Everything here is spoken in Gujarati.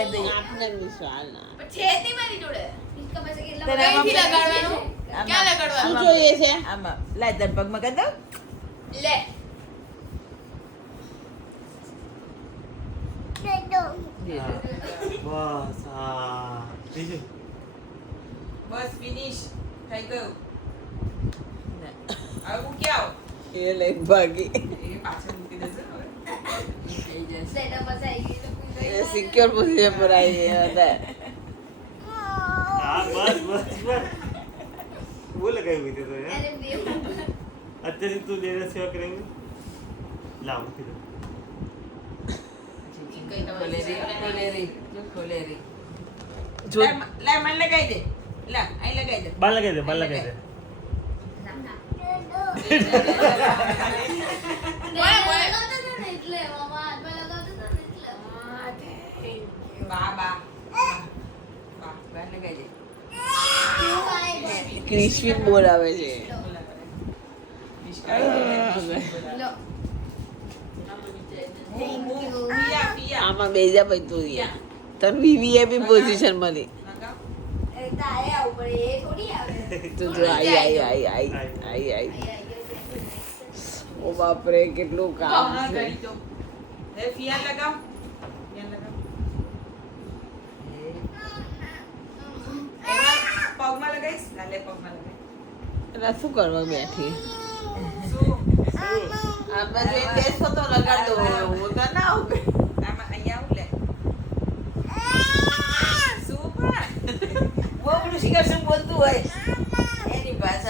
આપને વિશ્વાસ ના છેતી મારી જોડે इसका पैसा કેટલા તને આમાં કઈથી લગાડવાનું ક્યાં શું લગાડવાનું જોઈએ છે આમાં લાય તાર પગમાં કરી દઉં લે બસ હા બીજું બસ ફિનિશ થઈ ગયું આવું ક્યાં એ લઈને ભાગી એ પાછળ મૂકી દેજો હવે થઈ જશે સેટા પછી આવી ગઈ તો એ સિક્યોર પોઝિશન પર આવી ગયા હા બસ બસ બસ वो लगाई हुई थी तो यार અરે બે અત્યારે તું દેરા સેવા કરેંगे લાવ મૂકી દો ખોલેરી જો લાય મને લગાઈ દે લા અહીં લગાઈ દે બાલ લગાઈ દે બાલ લગાઈ દે એટલે મામા હાથમાં લગાવતો હતો ને એટલે બા બા બા લગાઈ દે ક્રિસ્પી બોલાવે છે લો આમાં બેજા પછી તું તને વીવીઆઈપી પોઝિશન મળી એ તારે આવું પડે એ થોડી આવે તું જો આઈ ઓ બાપરે કેટલું કામ છે હે ફિયા લગાવ ફિયા લગાવ પગમાં લગાઈશ લાલે પગમાં લગાઈ એટલે શું કરવા બેઠી શું આમાં જે ટેસ્ટ હતો લગાડ દો હું તો ના આવું આમાં અહીંયા આવું લે સુપર બહુ બધું શીખર શું બોલતું હોય